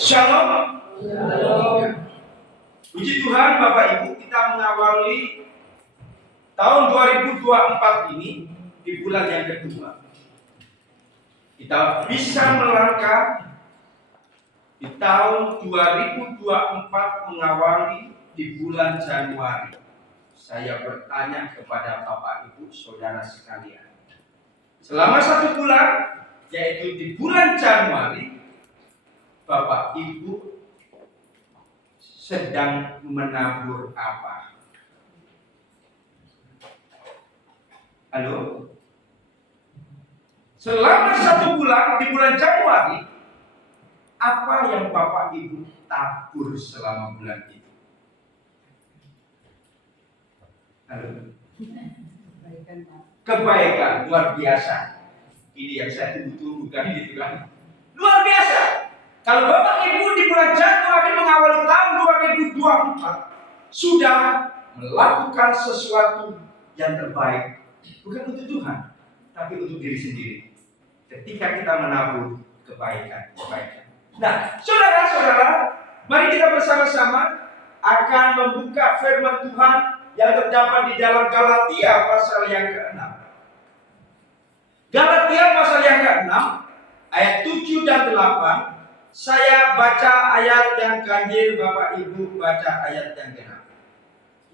Shalom. Shalom. Puji Tuhan Bapak Ibu, kita mengawali tahun 2024 ini di bulan yang kedua. Kita bisa melangkah di tahun 2024 mengawali di bulan Januari. Saya bertanya kepada Bapak Ibu, Saudara sekalian. Selama 1 bulan, yaitu di bulan Januari, Bapak Ibu sedang menabur apa? Halo? Selama 1 bulan di bulan Januari, apa yang Bapak Ibu tabur selama bulan itu? Halo? Kebaikan luar biasa. Ini yang saya tunggu-tunggu kan gitu kan. Luar biasa. Kalau Bapak Ibu di bulan Januari mengawali tahun 2024 sudah melakukan sesuatu yang terbaik, bukan untuk Tuhan, tapi untuk diri sendiri. Ketika kita menabur kebaikan. Nah, saudara-saudara, mari kita bersama-sama akan membuka firman Tuhan yang terdapat di dalam Galatia pasal yang ke-6. Galatia pasal yang ke-6 ayat 7 dan 8. Saya baca ayat yang ganjil, Bapak Ibu baca ayat yang genap.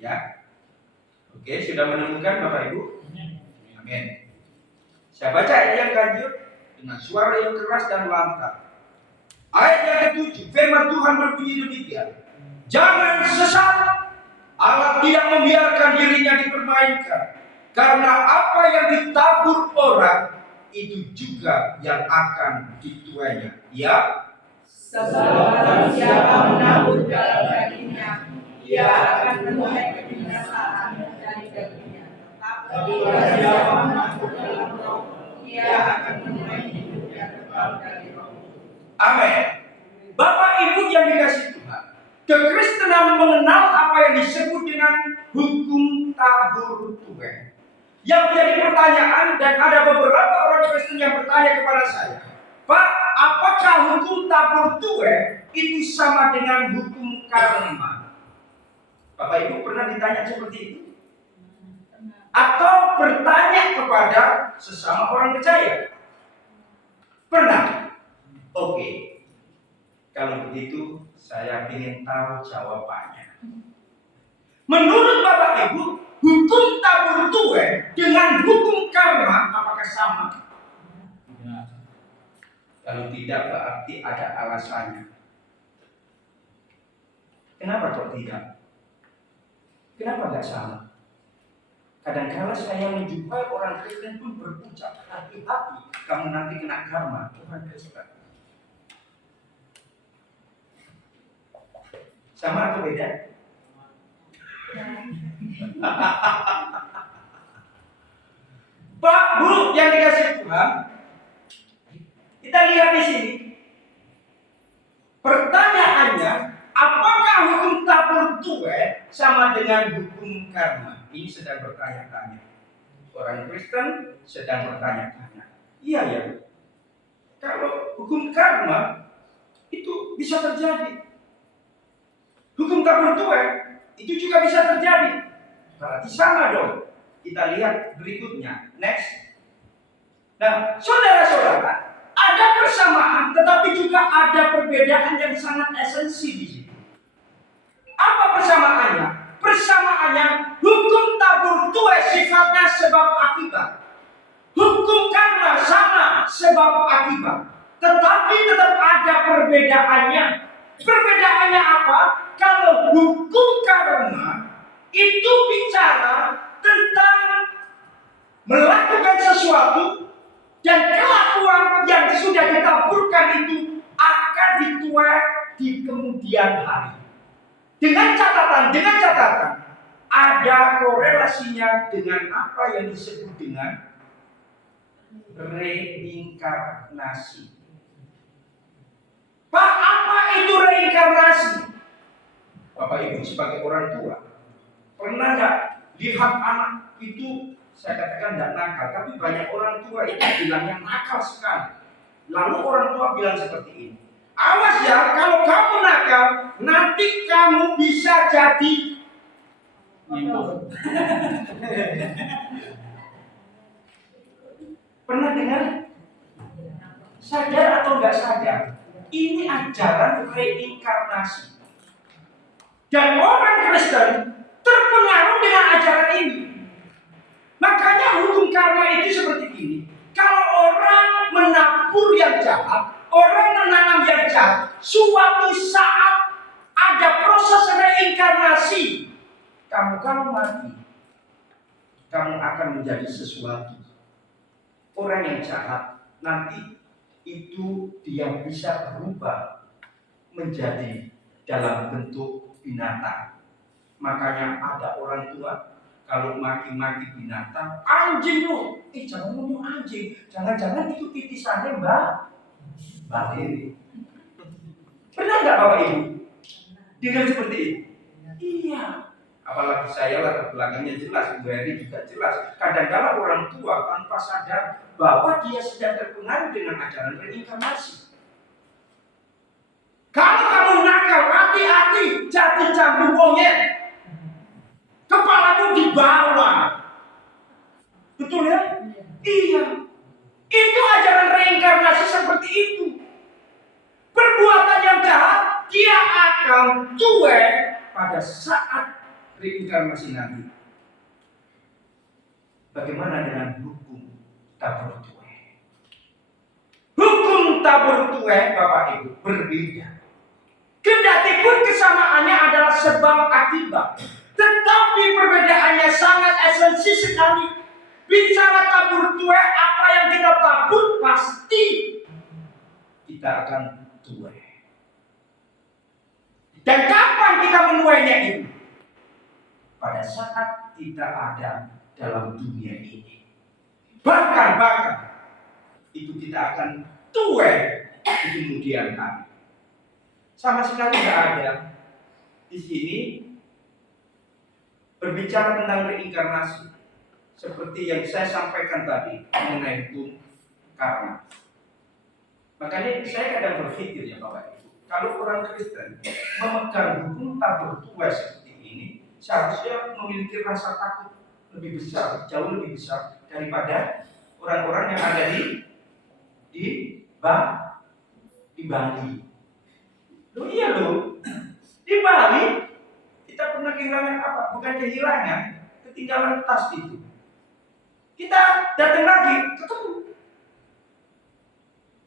Ya. Oke, sudah menemukan Bapak Ibu? Amin. Saya baca ayat yang ganjil dengan suara yang keras dan lantang. Ayat yang ke-7, firman Tuhan berbunyi demikian. Jangan sesat, Allah tidak membiarkan dirinya dipermainkan. Karena apa yang ditabur orang, itu juga yang akan dituainya. Ya. Sebab siapa menabur dalam dagingnya, ia akan menuai kebinasaan dari dagingnya. Tetapi siapa menabur dalam roh, ia akan menuai hidup yang kekal dari roh. Amin. Bapak Ibu yang dikasihi Tuhan, kekristenan mengenal apa yang disebut dengan hukum tabur tuai. Yang menjadi pertanyaan, dan ada beberapa orang Kristen yang bertanya kepada saya, Pak, apakah hukum tabur tuai itu sama dengan hukum karma? Bapak Ibu pernah ditanya seperti itu? Atau bertanya kepada sesama orang percaya? Pernah? Oke. Kalau begitu, saya ingin tahu jawabannya. Menurut Bapak Ibu, hukum tabur tuai dengan hukum karma apakah sama? Kalau tidak, berarti ada alasannya. Kenapa kok tidak? Kenapa tidak sama? Kadang-kadang saya menjumpai orang Kristen pun berucap, hati-hati, kamu nanti kena karma. Tuhan Kristen. Sama atau beda? Pak, Bu, yang dikasih Tuhan, kita lihat di sini. Pertanyaannya, apakah hukum tabur tuai sama dengan hukum karma? Ini sedang bertanya-tanya. Orang Kristen sedang bertanya-tanya. Iya ya. Kalau hukum karma itu bisa terjadi. Hukum tabur tuai itu juga bisa terjadi. Berarti sama dong. Kita lihat berikutnya. Next. Nah, saudara-saudara, ada persamaan tetapi juga ada perbedaan yang sangat esensi di sini. Apa persamaannya? Persamaannya, hukum tabur tuai sifatnya sebab akibat. Hukum karma sama sebab akibat. Tetapi tetap ada perbedaannya. Perbedaannya apa? Kalau hukum karma itu bicara tentang melakukan sesuatu dan kelakuan yang sudah ditaburkan itu akan dituai di kemudian hari. Dengan catatan ada korelasinya dengan apa yang disebut dengan reinkarnasi. Pak, apa itu reinkarnasi? Bapak Ibu sebagai orang tua, pernah nggak lihat anak itu, saya katakan tidak nakal, tapi banyak orang tua itu bilangnya nakal sekali. Lalu orang tua bilang seperti ini, Awas ya, kalau kamu nakal, nanti kamu bisa jadi pernah dengar? Sadar atau enggak sadar? Ini ajaran reinkarnasi. Dan orang Kristen terpengaruh dengan ajaran ini. Makanya hukum karma itu seperti ini. Kalau orang menabur yang jahat, orang menanam yang jahat, suatu saat ada proses reinkarnasi. Kamu kalau mati, kamu akan menjadi sesuatu. Orang yang jahat nanti itu dia bisa berubah menjadi dalam bentuk binatang. Makanya ada orang tua kalau maki-maki binatang, anjing lu, jangan ngomong anjing, jangan-jangan itu titisannya Mbak Dewi. Pernah nggak Bapak Ibu dengar seperti itu? Iya. Apalagi saya latar belakangnya jelas, Bu Heri juga jelas. Kadang-kadang orang tua tanpa sadar bahwa dia sedang terpengaruh dengan ajaran reinkarnasi. Kalau kamu nakal, hati-hati jadi jambu monyet. Kepalamu di bawah. Betul ya? Iya. Itu ajaran reinkarnasi seperti itu. Perbuatan yang jahat, dia akan cuek pada saat reinkarnasi nanti. Bagaimana dengan hukum tabur tuai? Hukum tabur tuai, Bapak Ibu, berbeda. Kendati pun kesamaannya adalah sebab akibat, tetapi perbedaannya sangat esensi sekali. Bicara tabur tuai, apa yang kita tabur pasti kita akan tuai. Dan kapan kita menuainya itu? Pada saat kita ada dalam dunia ini. Bahkan itu kita akan tuai di kemudian hari. Sama sekali tidak ada di sini berbicara tentang reinkarnasi seperti yang saya sampaikan tadi mengenai hukum karma. Makanya saya kadang berpikir ya Bapak Ibu, kalau orang Kristen memegang hukum tabur tuai seperti ini, seharusnya memiliki rasa takut lebih besar, jauh lebih besar daripada orang-orang yang ada di Bali. Loh iya loh, di Bali kita pernah kehilangan apa? Bukan kehilangan, ketinggalan tas itu. Kita datang lagi, ketemu.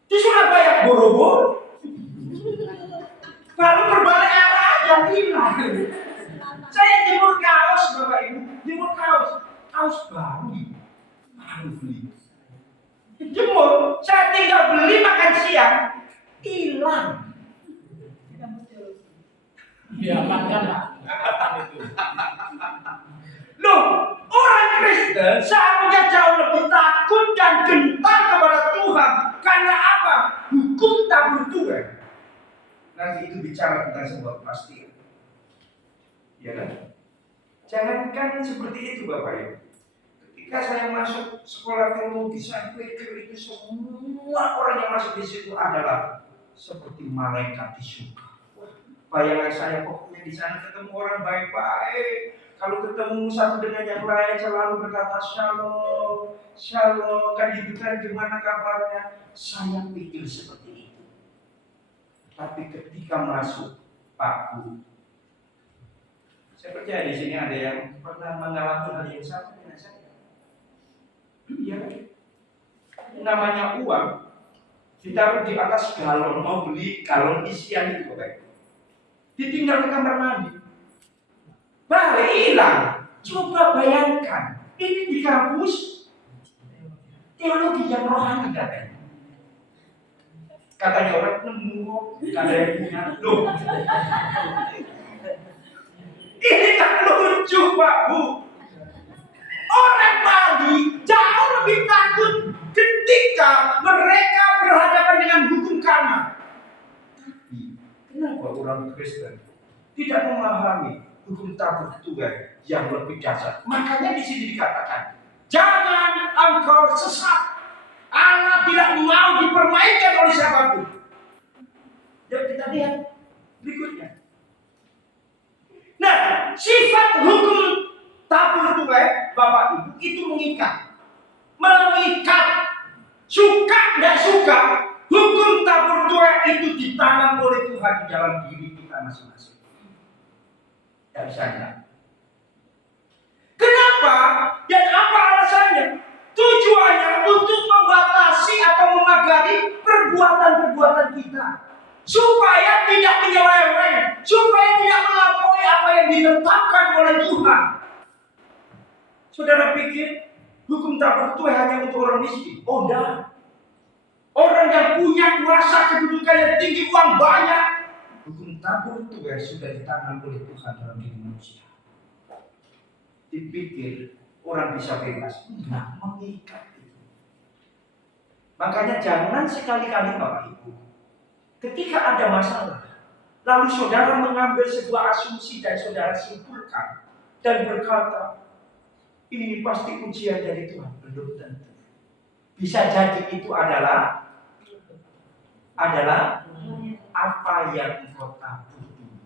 Di Surabaya, boro-boro. Lalu berbalik arah aja, hilang. Saya jemur kaos, Bapak Ibu, jemur kaos baru. Beli. Jemur, saya tinggal beli makan siang, hilang. Ya, makan itu. Loh, orang Kristen seharusnya jauh lebih takut dan gentar kepada Tuhan. Karena apa? Hukum tabur tuai. Nanti itu bicara tentang sebuah kepastian. Ya kan? Jangankan seperti itu Bapak Ibu. Ketika saya masuk sekolah teologi, saya pikir itu semua orang yang masuk di situ adalah seperti malaikat di surga. Bayangan saya pokoknya di sana ketemu orang baik-baik. Kalau ketemu satu dengan yang lain selalu berkata shalom, shalom. Kan gitu kan, gimana kabarnya? Saya pikir seperti itu. Tapi ketika masuk Pak Bu, saya percaya di sini ada yang pernah mengalami hal yang sama dengan saya. Iya, namanya uang ditaruh di atas galon, mau beli galon isian itu Bapak. Ditinggal ke kamar mandi, balik hilang. Coba bayangkan, ini di kampus teologi yang rohani katanya orang nemu, ada yang punya. Loh, ini kan lucu Pak Bu. Orang Bali jauh lebih takut ketika mereka berhadapan dengan hukum karma. Kenapa orang Kristen tidak memahami hukum tabur tuai yang lebih dasar? Makanya di sini dikatakan, jangan engkau sesat. Allah tidak mau dipermainkan oleh siapapun. Yuk kita lihat berikutnya. Nah, sifat hukum tabur tuai Bapak Ibu itu mengikat. Suka tidak suka, hukum tabur tuai itu ditanam oleh Tuhan di dalam diri kita masing-masing. Tidak bisa hilang. Kenapa? Dan apa alasannya? Tujuannya untuk membatasi atau memagari perbuatan-perbuatan kita. Supaya tidak menyeleweng, supaya tidak melampaui apa yang ditetapkan oleh Tuhan. Saudara pikir hukum tabur tuai hanya untuk orang miskin? Oh enggak. Orang yang punya kuasa kedudukan yang tinggi, uang banyak, hukum tabur tuai sudah ditanam oleh Tuhan dalam diri manusia. Dipikir orang bisa bebas, enggak, mengikat itu. Makanya jangan sekali-kali Bapak Ibu, ketika ada masalah, lalu saudara mengambil sebuah asumsi dan saudara simpulkan dan berkata, ini pasti ujian dari Tuhan. Belum tentu. Bisa jadi itu adalah apa yang engkau tabur dulu.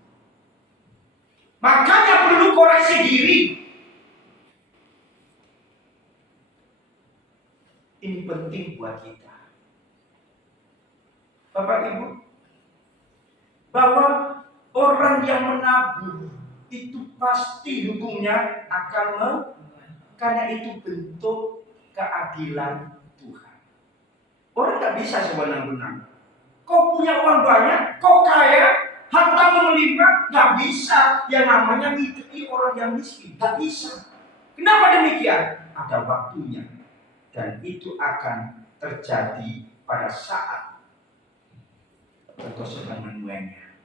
Makanya perlu koreksi diri. Ini penting buat kita. Bapak Ibu, bahwa orang yang menabur itu pasti hukumnya akan karena itu bentuk keadilan Tuhan. Orang tak bisa sewenang-wenang. Kau punya uang banyak, kau kaya, harta melimpah, nggak bisa. Yang namanya ngikuti orang yang miskin, nggak bisa. Kenapa demikian? Ada waktunya, dan itu akan terjadi pada saat engkau sedang menuainya.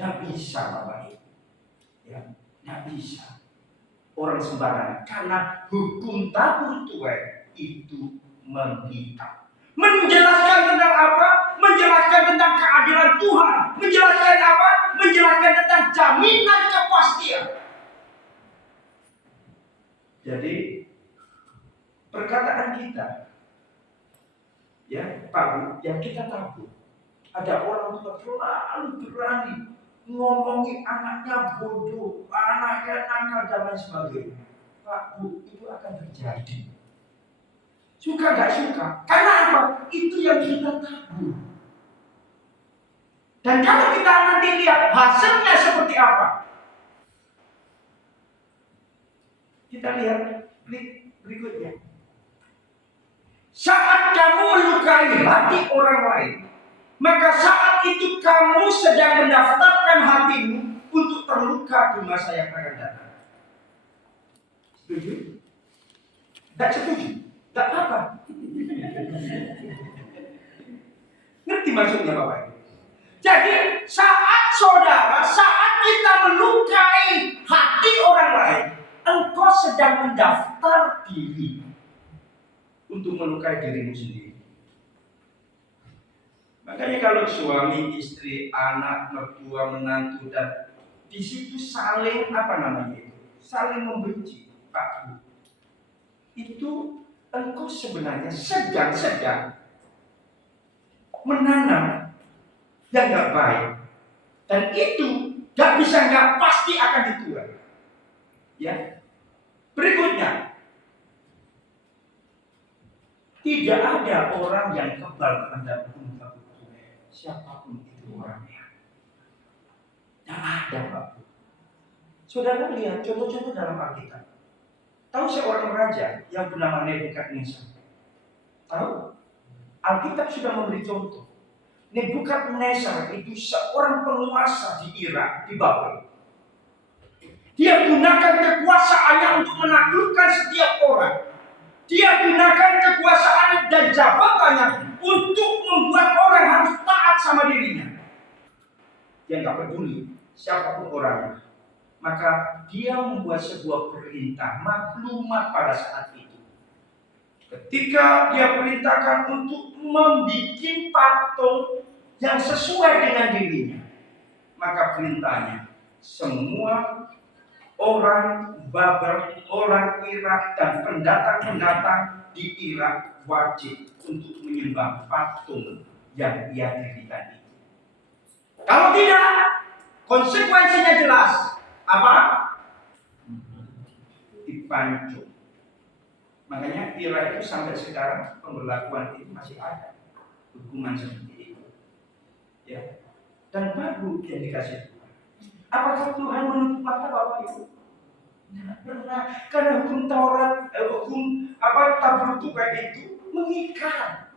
Nggak bisa, Bapak Ibu. Ya, nggak bisa. Orang sembarangan, karena hukum tabur tuai itu mengikat. Menjelaskan tentang apa? Menjelaskan tentang keadilan Tuhan. Menjelaskan apa? Menjelaskan tentang jaminan kepastian. Jadi perkataan kita, ya Pak Bu, yang kita tabur, ada orang tua terlalu berani ngomongin anaknya bodoh, anaknya nakal dan lain sebagainya. Pak Bu, itu akan terjadi. Suka gak suka? Karena apa? Itu yang kita tabur. Dan kalau kita nanti lihat hasilnya seperti apa, kita lihat berikutnya. Saat kamu melukai hati orang lain, maka saat itu kamu sedang mendaftarkan hatimu untuk terluka di masa yang akan datang. Setuju? Tidak setuju? Tidak apa-apa. Ngerti maksudnya Bapak Ibu? Jadi saat kita melukai hati orang lain, engkau sedang mendaftar diri untuk melukai dirimu sendiri. Makanya kalau suami, istri, anak, mertua, menantu dan di situ saling saling membenci, Pak Bu. Itu engkau sebenarnya sedang menanam yang nggak baik, dan itu nggak pasti akan dituai. Ya, berikutnya, tidak ada orang yang kebal terhadap hukum tabur tuai, siapapun itu orangnya. Tidak ada, Pak. Saudara lihat contoh-contoh dalam Alkitab. Tahu seorang raja yang bernama Nebukadnezar? Tahu? Alkitab sudah memberi contoh. Nebukadnezar itu seorang penguasa di Irak, di Babel. Dia gunakan kekuasaannya untuk menaklukkan setiap orang. Dia gunakan kekuasaannya dan jabatannya untuk membuat orang harus taat sama dirinya. Dia nggak peduli siapapun orangnya. Maka dia membuat sebuah perintah maklumat pada saat itu. Ketika dia perintahkan untuk membuat patung yang sesuai dengan dirinya, maka perintahnya semua orang Babel, orang Irak dan pendatang-pendatang di Irak wajib untuk menyembah patung yang ia dirikan itu. Kalau tidak, konsekuensinya jelas. Apa? Dipancung. Makanya kira itu sampai sekarang pemberlakuan itu masih ada hukuman seperti itu. Ya. Dan baru yang dikasih Tuhan. Apakah Tuhan menutup mata Bapak Ibu? Tidak pernah. Karena hukum Taurat, tabur tukai itu mengikat.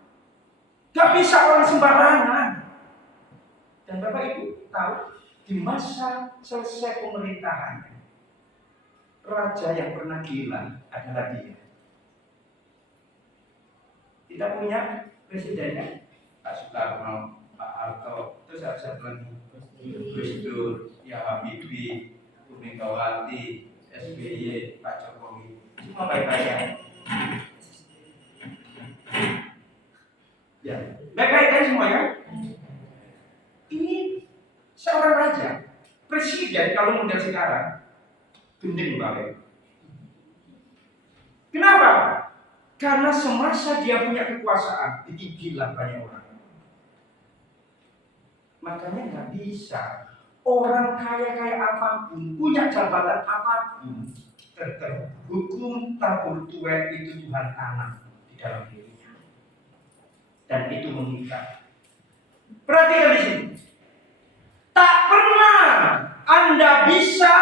Gak bisa orang sembarangan. Dan Bapak Ibu tahu, di masa selesai pemerintahannya, raja yang pernah gila adalah dia. Kita punya presidennya Pak Soekarno, Pak Harto, terus ada satu lagi Gus Dur, ya Habibie, Bu Megawati, SBY, Pak Jokowi, semua baik-baik ya. Ya, baik-baik kan semua ya. Ini seorang raja, presiden kalau model sekarang, gendeng banget. Kenapa? Karena semasa dia punya kekuasaan, digigilah banyak orang. Makanya nggak bisa orang kaya apapun, punya jabatan apapun, tetap hukum tabur tuai itu Tuhan tanam di dalam dirinya, dan itu mengikat. Perhatikan di sini, tak pernah Anda bisa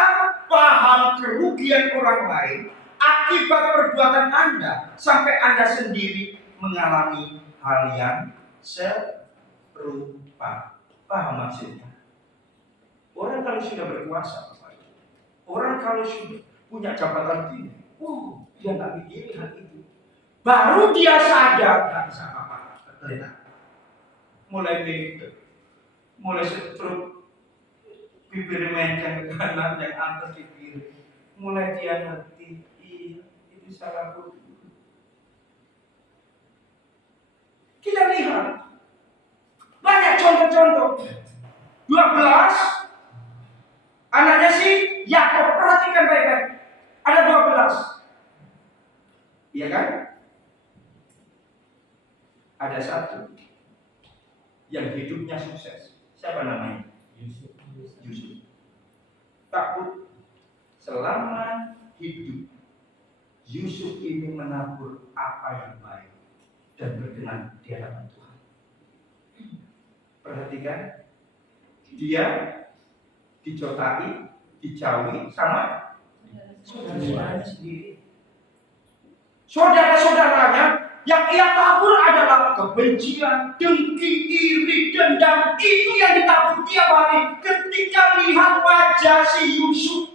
paham kerugian orang lain akibat perbuatan Anda sampai Anda sendiri mengalami hal yang serupa. Paham maksudnya? Orang kalau sudah berkuasa, orang kalau sudah punya jabatan tinggi, dia nggak mikirin hal itu. Baru dia sadar nggak bisa apa-apa. Mulai mikir, mulai stroke, bibir menceng ke kanan, yang atas ke kiri. Mulai dia ngerti, itu salahku. Kita lihat banyak contoh-contoh. 12 anaknya si Yakub, perhatikan baik-baik. Ada 12. Iya kan? Ada satu yang hidupnya sukses. Siapa namanya? Yusuf. Takut selama hidup Yusuf ini menabur apa yang baik dan berkenan di hadapan Tuhan. Perhatikan, dia dicotai, dijauhi sama saudara-saudaranya sendiri. Saudara-saudaranya yang ia tabur adalah kebencian, dengki, iri, dendam. Itu yang ditabur tiap hari. Ketika lihat wajah si Yusuf,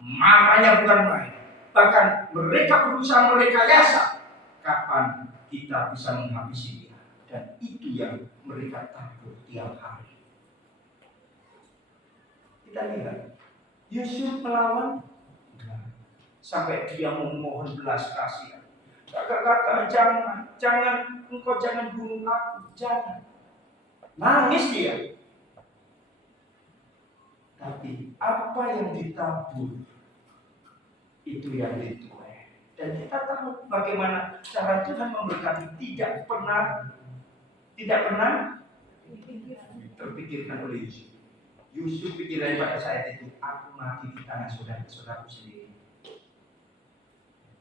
marahnya bukan main. Bahkan mereka berusaha merekayasa kapan kita bisa menghabisi dia. Dan itu yang mereka tabur tiap hari. Kita lihat Yusuf melawan sampai dia memohon belas kasihan. Kakak, jangan, engkau jangan bunuh aku, jangan. Nangis dia. Tapi apa yang ditabur itu yang dituai. Dan kita tahu bagaimana cara Tuhan memberkati, tidak pernah terpikirkan oleh Yusuf. Yusuf pikirannya pada saat itu, aku mati di tangan saudara-saudaraku sendiri.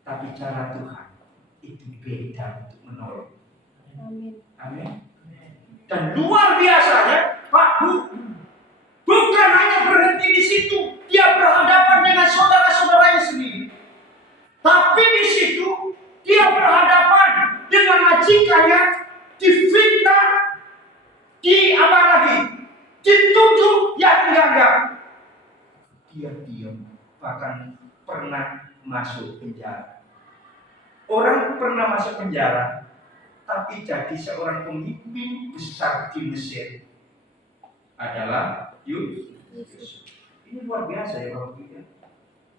Tapi cara Tuhan itu beda untuk menolong. Amin. Dan luar biasanya, Pak Bu, bukan hanya berhenti di situ, dia berhadapan dengan saudara-saudaranya sendiri. Tapi di situ dia berhadapan dengan majikannya, difitnah, dituduh yang enggak. Dia diam, bahkan pernah masuk penjara. Orang pernah masuk penjara, tapi jadi seorang pemimpin besar di Mesir adalah Yusuf. Ini luar biasa ya Bapak Ibu.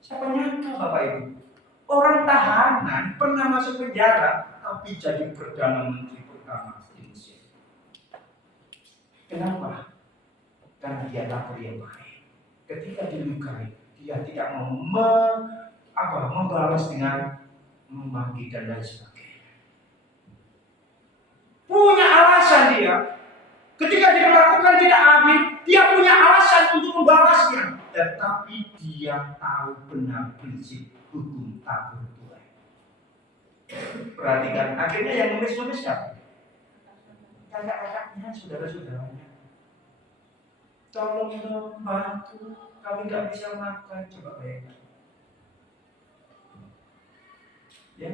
Siapa nyangka Bapak Ibu? Orang tahanan pernah masuk penjara, tapi jadi perdana menteri pertama di Mesir. Kenapa? Karena dia lapor yang baik. Ketika dilukai, dia tidak mau membalas dengan memaki dan lain sebagainya. Punya alasan dia. Ketika diperlakukan tidak adil, dia punya alasan untuk membalasnya, tetapi dia tahu benar prinsip hukum tak berbuat. Perhatikan, akhirnya yang nulis siapa? Kakak-kakaknya, saudara-saudaranya. Tolong dong, bantu, kami nggak bisa makan. Coba bayangkan. Ya,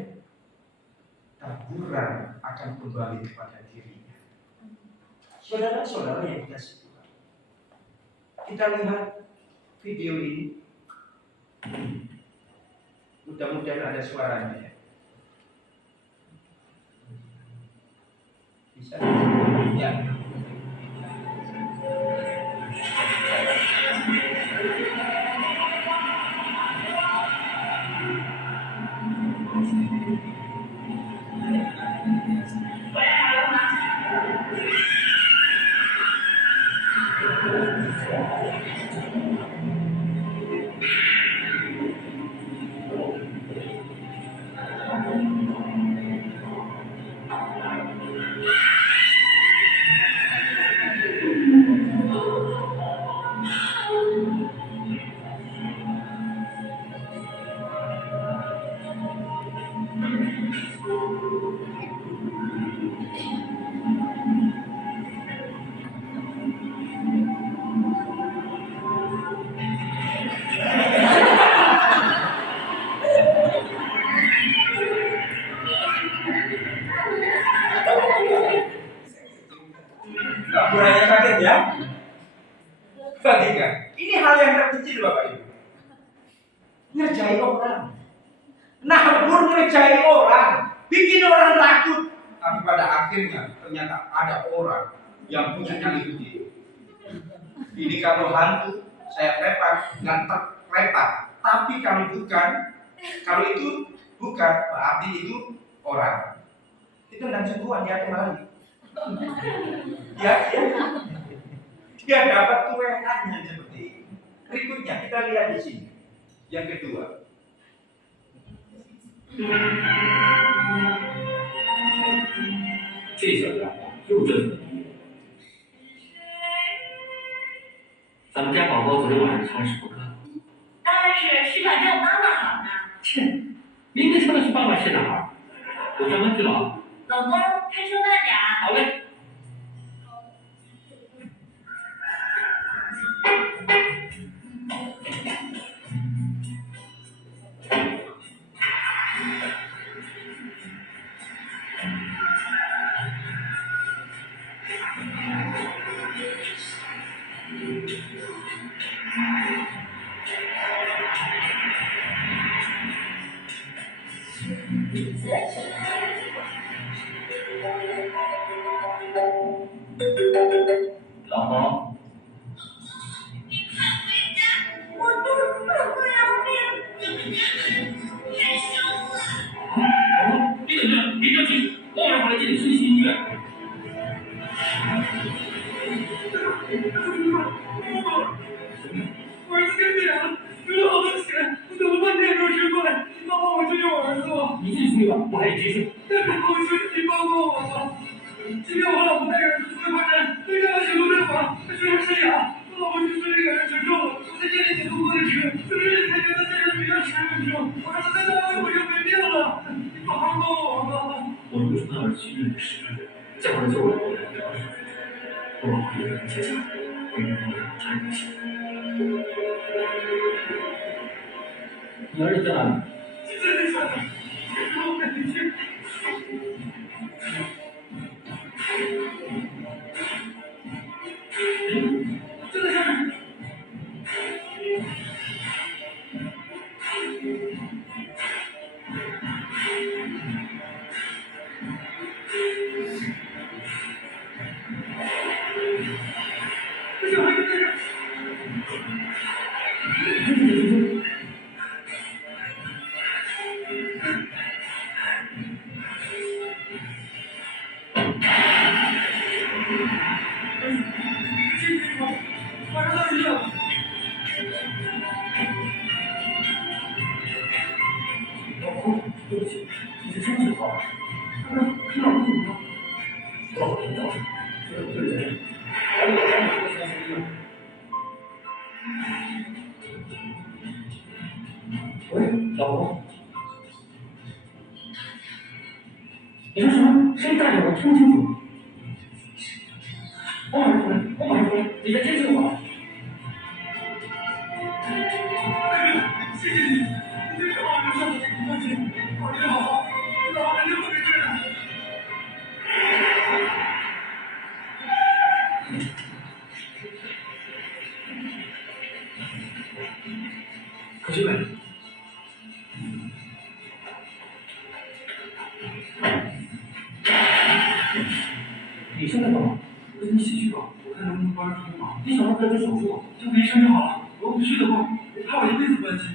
taburan akan kembali kepada dirinya. Saudara-saudara yang dikasih Tuhan, kita lihat video ini. Mudah-mudahan ada suaranya ya. Bisa? Ya. Taburannya kaget ya. Perhatikan, ini hal yang terkecil Bapak Ibu. Ngerjai orang, nabur ngerjai orang, bikin orang takut. Tapi pada akhirnya ternyata ada orang yang punya nyali gede. Ini kalau hantu saya lempar, nggak terlempar. Tapi kalau bukan, kalau itu bukan, berarti itu orang. Itu dan sungguhan dia kembali. Ya. Dia dapat kewenangan seperti ini. Berikutnya kita lihat di sini. Yang kedua. 这小家伙又振奋了。咱们家宝宝昨天晚上唱什么歌？当然是世上只有妈妈好呢。切，明明唱的是爸爸是哪儿？我上班去了啊。老公，开车慢点啊。好嘞。老婆，我肚子快要病，太凶了。别等着，别着急，我马上回来接你去医院。我儿子跟病了，丢了好多钱，我等了半天没有吃过来，你帮帮我救救我儿子吧！你继续睡吧，我还得继续。我求你帮帮我吧！今天我老婆带着儿子出来爬山，没想到小路正滑，他摔了山崖，我老婆去村里给人承受了，我在夜里点路过的车，村里人才觉得在这比较10分钟，我儿子在那里我就没命了，你帮帮我吧！我如果说要是去医院10分钟，再或者救我老婆2个小时，我老婆一个人接家，我一个人差一点钱。你儿子在哪里？在那上面，我赶紧去。就在上面。这小孩就在这儿。马上到医院了。老婆，对不起，你是真知道啊。你老婆怎么了？老婆听到了，所以我就在这里。赶紧把家里给我送到医院。喂，老婆，你说什么？声音大点，我听不清楚。我马上回来，我马上回来，你再坚持我。谢谢你，你真是好人了。放心，好人好，老人就不没事了。可是呗，你现在干嘛？我跟你一起去吧，我看能不能帮上什么忙。你想让哥做手术啊？就跟医生就好了。我要不去的话，我怕我一辈子不安心。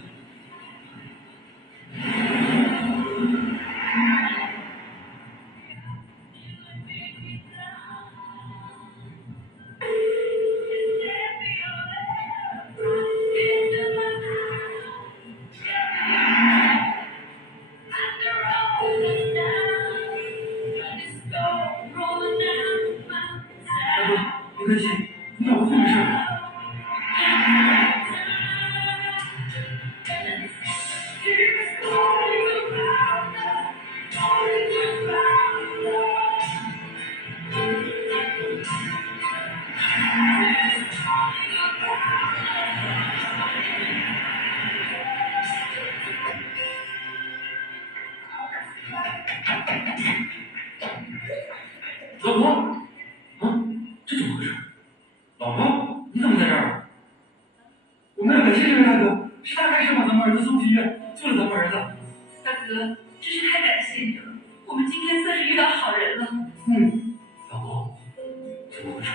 大哥，别担心，你老婆会没事的。老婆，啊，这怎么回事？老婆，你怎么在这儿？我们要感谢这位大哥，是他开车把咱们儿子送去医院，救了咱们儿子。大哥，真是太感谢你了，我们今天算是遇到好人了。老婆，怎么回事？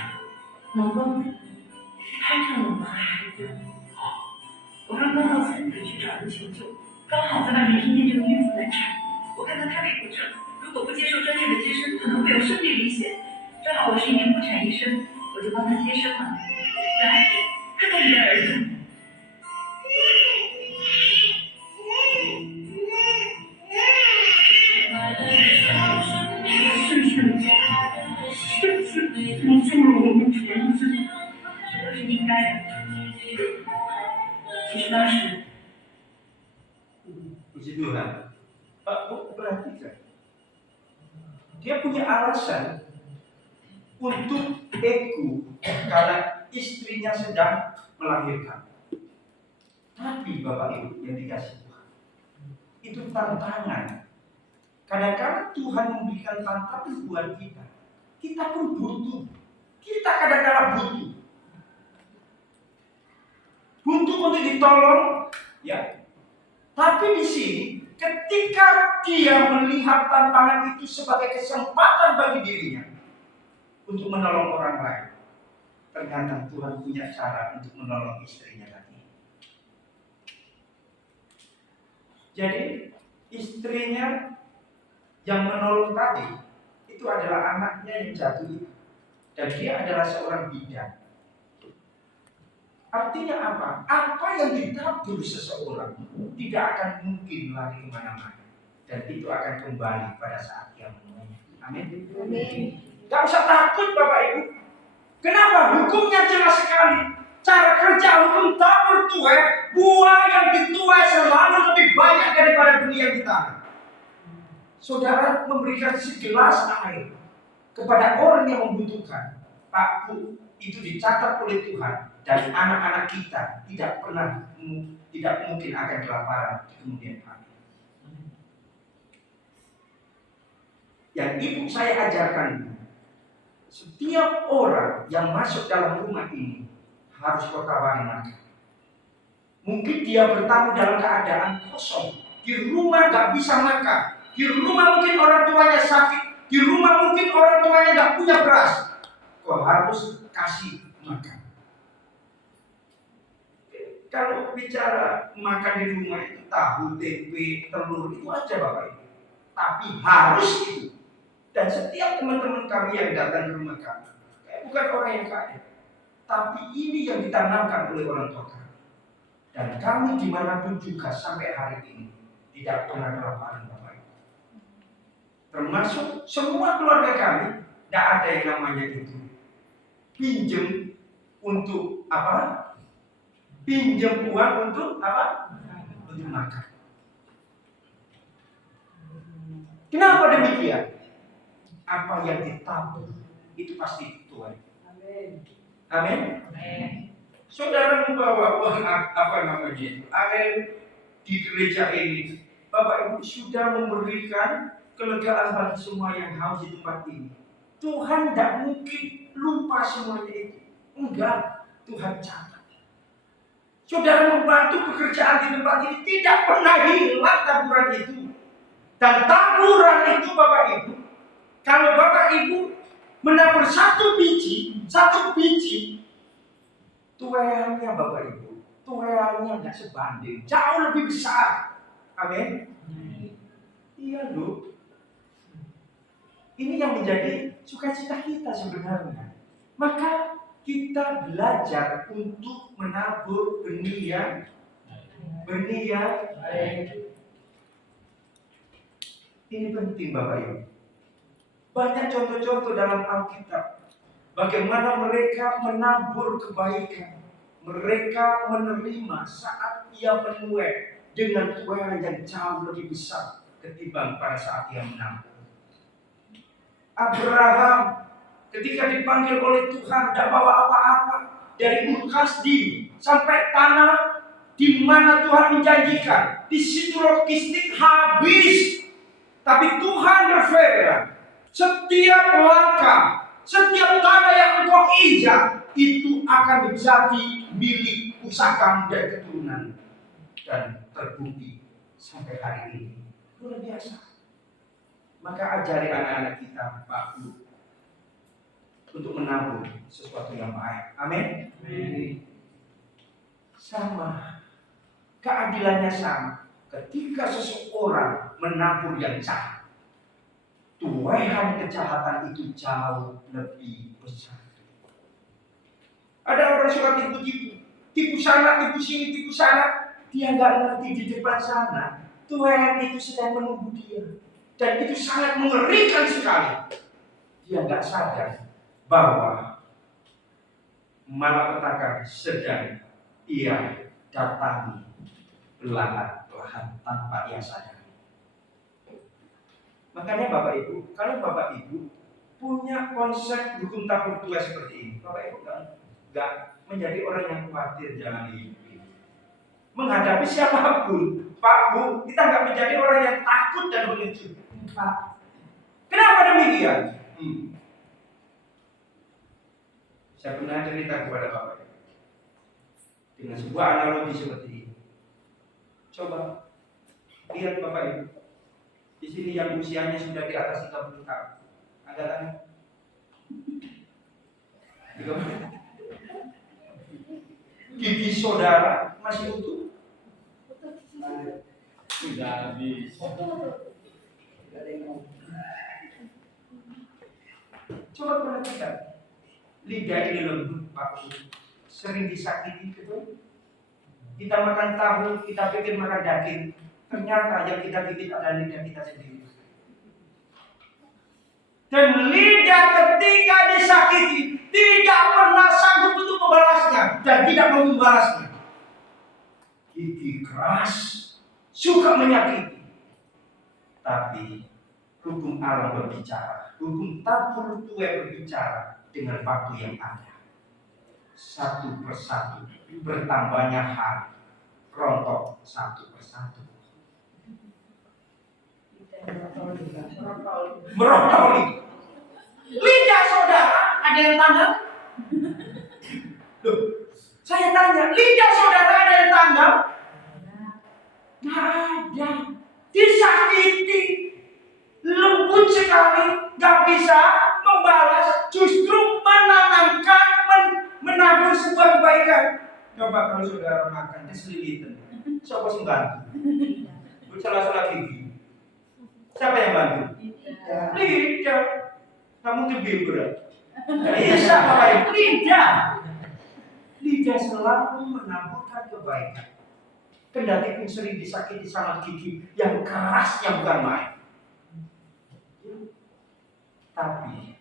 老公，是摊上了我们和孩子。我刚刚到村里去找人求救，刚好在外面听见这个孕妇难产，我看到胎位不正，如果不接受专业的接生，可能会有生命危险。正好我是一名妇产医生，我就帮她接生了。来，看看你的儿子。你救了我们全家。这都是应该的。其实当时 Puji Tuhan. Pak Bu perhatikan. Dia punya alasan untuk ego karena istrinya sedang melahirkan. Tapi Bapak Ibu yang dikasih Tuhan, itu tantangan. Kadang-kadang Tuhan memberikan tantangan buat kita. Kita pun butuh. Kita kadang-kadang butuh. Butuh untuk ditolong, ya. Tapi di sini, ketika dia melihat tantangan itu sebagai kesempatan bagi dirinya untuk menolong orang lain, ternyata Tuhan punya cara untuk menolong istrinya tadi. Jadi, istrinya yang menolong tadi itu adalah anaknya yang jatuh itu, dan dia adalah seorang bidan. Artinya apa? Apa yang ditabur seseorang tidak akan mungkin lari kemana-mana, dan itu akan kembali pada saat yang menuanya. Amin. Gak usah takut Bapak Ibu. Kenapa? Hukumnya jelas sekali. Cara kerja hukum tabur tuai, buah yang dituai selalu lebih banyak daripada benih yang ditanam. Saudara memberikan segelas air kepada orang yang membutuhkan, Pak Bu, itu dicatat oleh Tuhan, dan anak-anak kita tidak mungkin akan kelaparan di kemudian hari. Yang ibu saya ajarkan, setiap orang yang masuk dalam rumah ini harus kau tabari makan. Mungkin dia bertamu dalam keadaan kosong, di rumah gak bisa makan, di rumah mungkin orang tuanya sakit, di rumah mungkin orang tuanya gak punya beras. Kau harus kasih makan. Kalau bicara makan di rumah itu tahu, tempe, telur itu aja Bapak Ibu. Tapi harus itu. Dan setiap teman-teman kami yang datang ke rumah kami, bukan orang yang kaya, tapi ini yang ditanamkan oleh orang tua kami. Dan kami dimanapun juga sampai hari ini tidak pernah kelaparan Bapak Ibu. Termasuk semua keluarga kami, tidak ada yang namanya itu pinjem untuk apa? pinjam uang untuk apa? Untuk makan. Kenapa demikian? Apa yang ditabur itu pasti dituai. Amin. Saudara membawa uang apa namanya itu? Air di gereja ini, Bapak Ibu sudah memberikan kelegaan bagi semua yang haus di tempat ini. Tuhan tidak mungkin lupa semuanya itu. Enggak, Tuhan catat. Saudara membantu pekerjaan di tempat ini tidak pernah hilang taburan itu. Dan taburan itu Bapak Ibu, kalau Bapak Ibu menabur satu biji, tuaiannya Bapak Ibu, tuaiannya nggak sebanding, jauh lebih besar. Amin. Iya loh. Ini yang menjadi sukacita kita sebenarnya. Maka kita belajar untuk menabur benih yang baik. Ini penting Bapak Ibu. Banyak contoh-contoh dalam Alkitab. Bagaimana mereka menabur kebaikan. Mereka menerima saat ia menuai dengan tuaian yang jauh lebih besar ketimbang pada saat ia menabur. Abraham ketika dipanggil oleh Tuhan tidak bawa apa-apa dari Ur Kasdim sampai tanah di mana Tuhan menjanjikan. Di situ logistik habis. Tapi Tuhan berfirman, setiap langkah, setiap tanah yang engkau injak itu akan menjadi milik pusakamu dan keturunan. Dan terbukti sampai hari ini. Luar biasa. Maka ajari anak-anak kita, Pak Bu, untuk menabur sesuatu yang baik. Amin. Sama. Keadilannya sama. Ketika seseorang menabur yang jahat, tuaian kejahatan itu jauh lebih besar. Ada orang suka tipu sana, tipu sini, tipu sana. Dia nggak ngerti di depan sana, tuaian itu sedang menunggu dia. Dan itu sangat mengerikan sekali. Dia nggak sadar bahwa malapetaka sedang ia datangi perlahan-lahan tanpa ia sadar. Makanya Bapak Ibu, kalau Bapak Ibu punya konsep hukum tabur tuai seperti ini, Bapak Ibu nggak menjadi orang yang khawatir jalan hidup ini. Menghadapi siapapun, Pak Bu, kita nggak menjadi orang yang takut dan mengecut. Kenapa demikian? Saya pernah cerita kepada Bapak dengan sebuah analogi seperti ini. Coba lihat Bapak Ibu, di sini yang usianya sudah di atas 30 tahun, ada tangan? Gigi saudara masih utuh? Sudah habis. Coba perhatikan, lidah ini lembut Pak Bu, sering disakiti gitu. Kita makan tahu, kita pikir makan daging. Ternyata yang kita gigit adalah lidah kita sendiri. Dan lidah ketika disakiti tidak pernah sanggup untuk membalasnya dan tidak mau membalasnya. Gigi keras, suka menyakiti. Tapi hukum alam berbicara, hukum tabur tuai berbicara dengan waktu yang ada. Satu persatu bertambahnya hari, rontok satu persatu. Merotoli. Lidah saudara ada yang tanggap? Loh, saya tanya, lidah saudara ada yang tanggap? Nggak ada. Disakiti, lembut sekali, nggak bisa membalas, justru menanamkan, menabur sebuah kebaikan. Coba kalau saudara makan keselilitan, siapa yang bantu? Salah-salah gigi. Siapa yang bantu? Lidah. Kamu lebih berat. Bisa Bapak Ibu, lidah. Lidah selalu menaburkan kebaikan. Kendati pun sering disakiti sama gigi yang keras yang bukan main. Tapi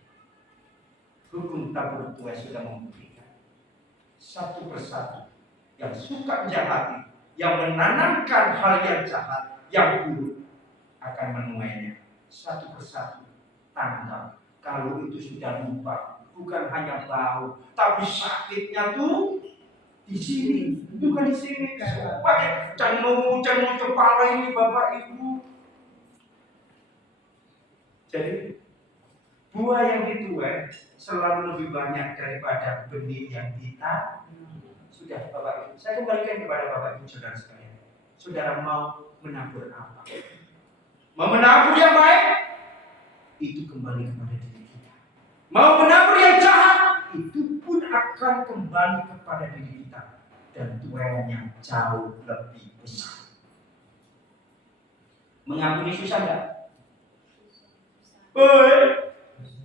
hukum tabur tuai sudah membuktikan satu persatu yang suka menjahati, yang menanamkan hal yang jahat, yang buruk, akan menuainya satu persatu. Tanggal kalau itu sudah lupa, bukan hanya bau, tapi sakitnya tuh di sini, bukan di sini. Pakai cenung kepala ini Bapak Ibu. Jadi buah yang dituai selalu lebih banyak daripada benih yang kita. Sudah Bapak Ibu, saya kembalikan kepada Bapak Ibu saudara sekalian. Saudara mau menabur apa? Mau menabur yang baik? Itu kembali kepada diri kita. Mau menabur yang jahat? Itu pun akan kembali kepada diri kita. Dan tuaiannya jauh lebih besar. Mengampuni susah enggak?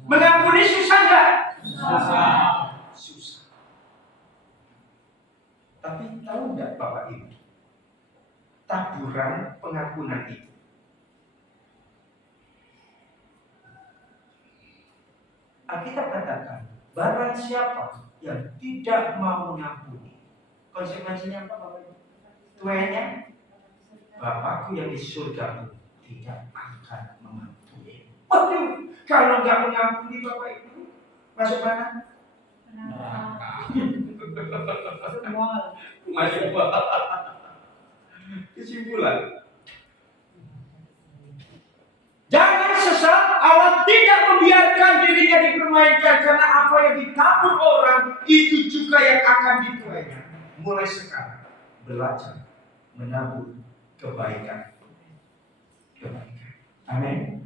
Mengampuni susah enggak? Susah. Tapi tahu enggak Bapak Ibu? Taburan pengampunan itu Alkitab katakan, barang siapa yang tidak mau mengampuni, konsekuensinya apa Bapak Ibu? Tuaiannya, Bapakku yang di surga tidak akan mengampuni. Waduh, kalau nggak mengampuni Bapak Ibu, masuk mana? Semua. Masuk kesimpulan. Jangan sesat, Allah tidak membiarkan dirinya dipermainkan, karena apa yang ditabur orang itu juga yang akan dituainya. Mulai sekarang belajar menabur kebaikan. Amin.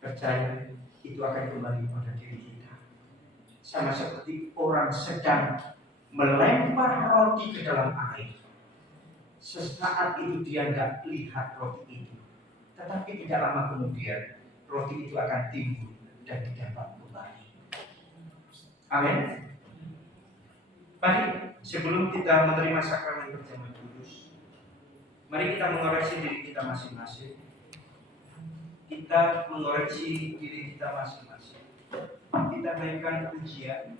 Percaya itu akan kembali pada diri kita. Sama seperti orang sedang melempar roti ke dalam air. Sesaat itu dia nggak lihat roti itu, tetapi tidak lama kemudian roti itu akan timbul dan didapat kembali. Amin. Mari sebelum kita menerima sakramen perjamuan kudus, mari kita mengoreksi diri kita masing-masing. Kita mengoreksi diri kita masing-masing. Kita berikan pujian